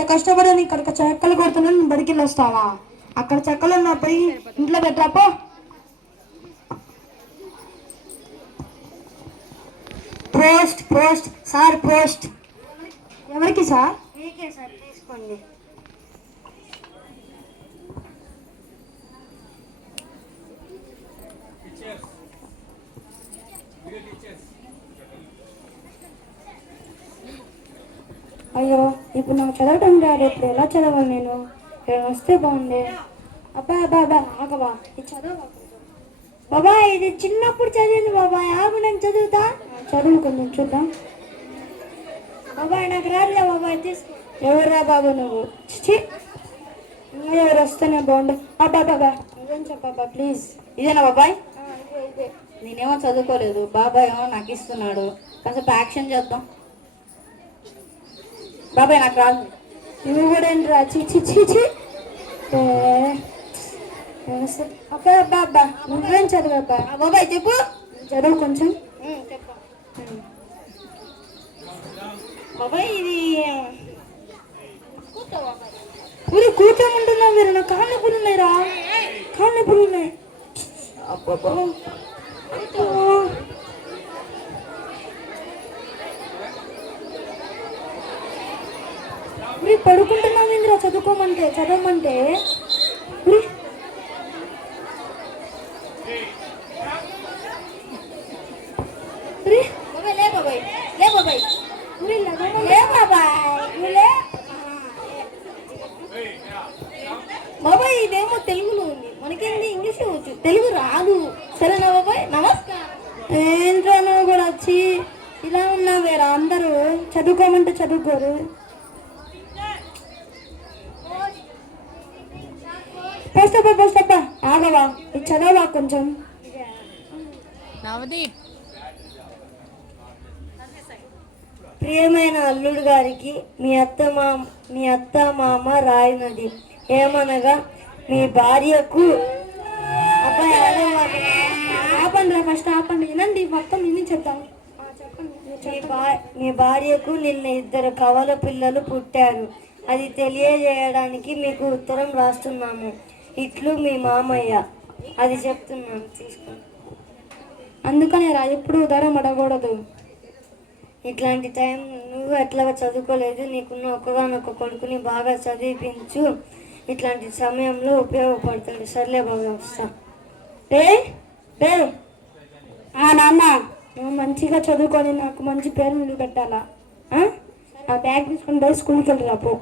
ఇంత కష్టపడి ఇక్కడ చెక్కలు కొడుతున్నా నేను బడికి వస్తావా? అక్కడ చెక్కలు ఉన్న పోయి ఇంట్లో పెట్టాపో. Post post sir post. ఎవరికి సార్? మీకే సార్, తీసుకోండి. అయ్యో ఇప్పుడు నాకు చదవటం రాదు. ఇప్పుడు ఎలా చదవాలి నేను? ఇక్కడ వస్తే బాగుండే. అబ్బాయి అబ్బాయి ఆగవా, ఇది చదవవా? బాబాయ్ ఇది చిన్నప్పుడు చదివింది బాబాయ్, ఆగు నేను చదువుతా. చదువు కొంచెం చూద్దాం. బాబాయ్ నాకు రాదులే బాబాయ్, తీసుకో. ఎవరురా బాబు నువ్వు? చిచి, ఎవరు వస్తేనే బాగుండు. అబ్బా బాబా నిజం చెప్పబ్బా ప్లీజ్. ఇదేనా బాబాయ్? ఇదే. నేనేమో చదువుకోలేదు, బాబాయ్ ఏమో నాకు ఇస్తున్నాడు. కాసేపు యాక్షన్ చేద్దాం. బాబాయ్ నాకు రాదు. నువ్వు కూడా ఏంట్రా? చిచి చిచి. అబ్బా అబ్బా అబ్బా నువ్వేం చదువబ్బా? బాబాయ్ చెప్పు. చదువు కొంచెం. చెప్పు బాబాయ్. ఇది ఊరి కూర్చోమంటున్నావు మీరు? నా కాళ్ళు నొప్పులు ఉన్నాయిరా, కాళ్ళు నొప్పులు ఉన్నాయి. పడుకుంటున్నావు ఇంద్రా చదువుకోమంటే, చదవమంటే. లే బాబాయ్, లే బాబాయ్, లే బాబాయ్. బాబాయ్ ఇదేమో తెలుగులో ఉంది, మనకేంది ఇంగ్లీష్ వచ్చు, తెలుగు రాదు. సరేనా బాబాయ్? నమస్కారం. ఏంట్రా నువ్వు కూడా వచ్చి ఇలా ఉన్నావేరా? అందరూ చదువుకోమంటే చదువుకోరు. పోస్టప్ప ఆగవా, ఇది చదవవా కొంచెం? నవదీప్. ప్రియమైన అల్లుడు గారికి మీ అత్త మామ రాయినది ఏమనగా మీ భార్యకు. అబ్బాయి ఆపండి రా, ఫస్ట్ ఆపండి, వినండి మొత్తం విని చెప్తాం. మీ భార్యకు నిన్న 2 కవల పిల్లలు పుట్టారు. అది తెలియజేయడానికి మీకు ఉత్తరం రాస్తున్నాము. ఇట్లు మీ మామయ్య. అది చెప్తున్నాను, తీసుకోండి. అందుకనే రా ఎప్పుడు ఉదరం అడగకూడదు. ఇట్లాంటి టైం నువ్వు ఎట్లాగా చదువుకోలేదు, నీకున్న ఒక్కగానొక్క కొడుకుని బాగా చదివించు. ఇట్లాంటి సమయంలో ఉపయోగపడతాడు. సర్లే బాగా వస్తా. రే నాన్న, నువ్వు మంచిగా చదువుకొని నాకు మంచి పేరు నిలబెట్టాలా? ఆ బ్యాగ్ తీసుకొని పోయి స్కూల్కి వెళ్ళిరా పో.